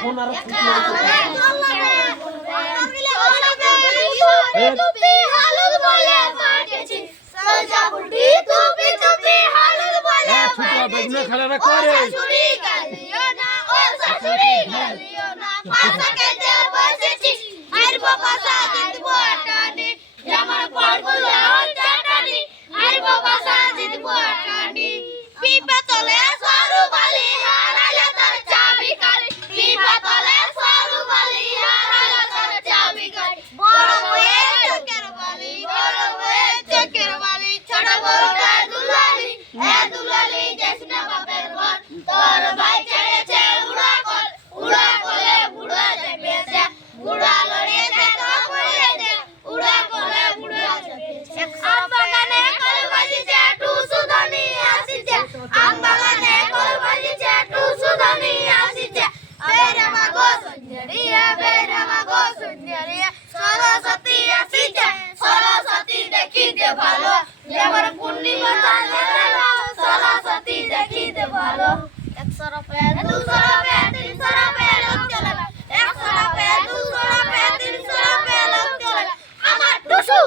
এখন আর খেলাটা করে ভালো যেমন পূর্ণিমা সরস্বতী দেখিতে ভালো 100 রুপিয়া 200 রুপিয়া 300 রুপিয়া লোক চলে 100 রুপিয়া 200 রুপিয়া 300 রুপিয়া লোক চলে আমার টুসু